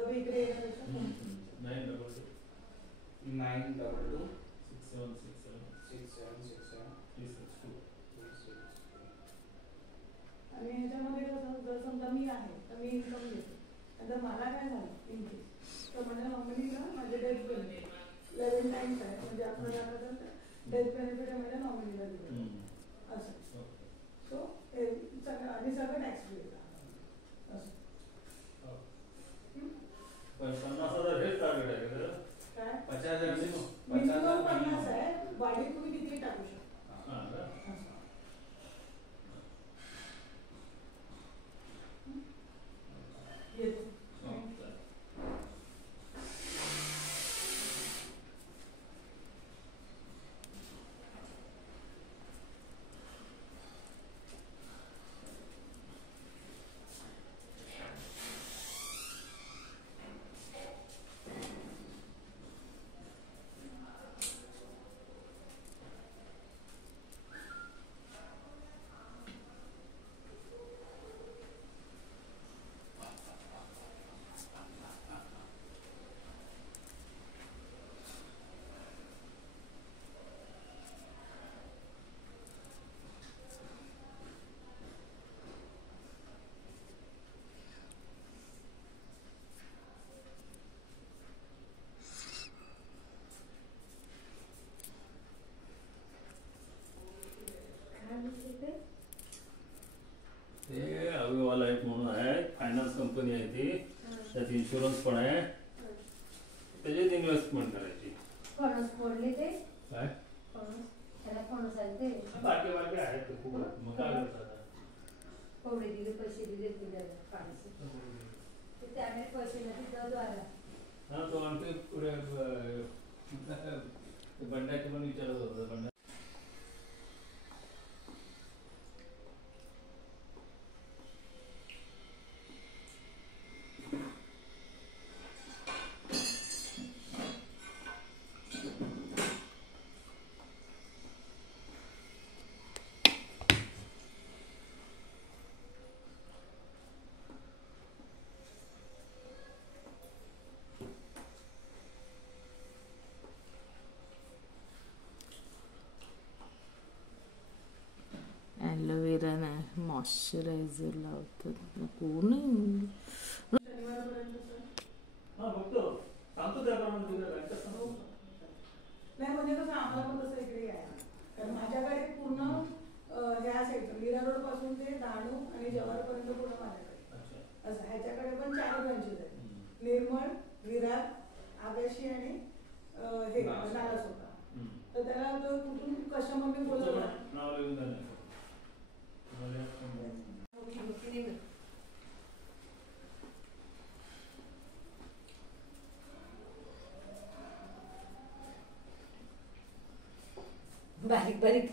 all इकडे येण्यापेक्षा 922 6767 आणि ह्याच्यामध्ये कसं जर समजा मी आहे तर मी इन्कम घेते नंतर मला काय झालं इनकेस तर माझ्या नॉमिनीला माझे डेथ बेनिफिट 11 टाइम्स आहे म्हणजे आपण डेथ बेनिफिट आहे माझ्या नॉमिनीला दिलं असं सो हे सगळं आणि सगळं टॅक्स फ्री येतं असं 50,000 हेच टार्गेट आहे का काय 50,000 मिनिमम 50 आहे वाढी तुम्ही किती टाकू शकता येतो ते अविवा लाईफ म्हणून आहे फायनान्स कंपनी आहे ती त्यात इन्शुरन्स पण आहे त्याच्यात इन्व्हेस्टमेंट करायची फणस फोडले ते काय फणस त्याला फणस आहे ते बाकी आहेत ते खूप मग काय करतात कोवडे दिले पैसे दिले त्याला काढायचे त्याने पैसे नाही द्वारा हा तो आणखी पुढे बंड्याचे पण विचारत होता बंड्या ॲलोवेरा नाही मॉइश्चरायझर लावतात कोण नाही म्हणजे कसं आम्हाला पण तसं इकडे आहे कारण माझ्याकडे पूर्ण ह्या साईडचं मीरा रोड पासून ते डहाणू आणि जव्हारपर्यंत पूर्ण माझ्याकडे असं ह्याच्याकडे पण 4 ब्रांचेस आहेत निर्मळ विरार आगाशी आणि हे नालासोपा तर त्याला तो कुठून कस्टमरने बोलवलं बारीक बारीक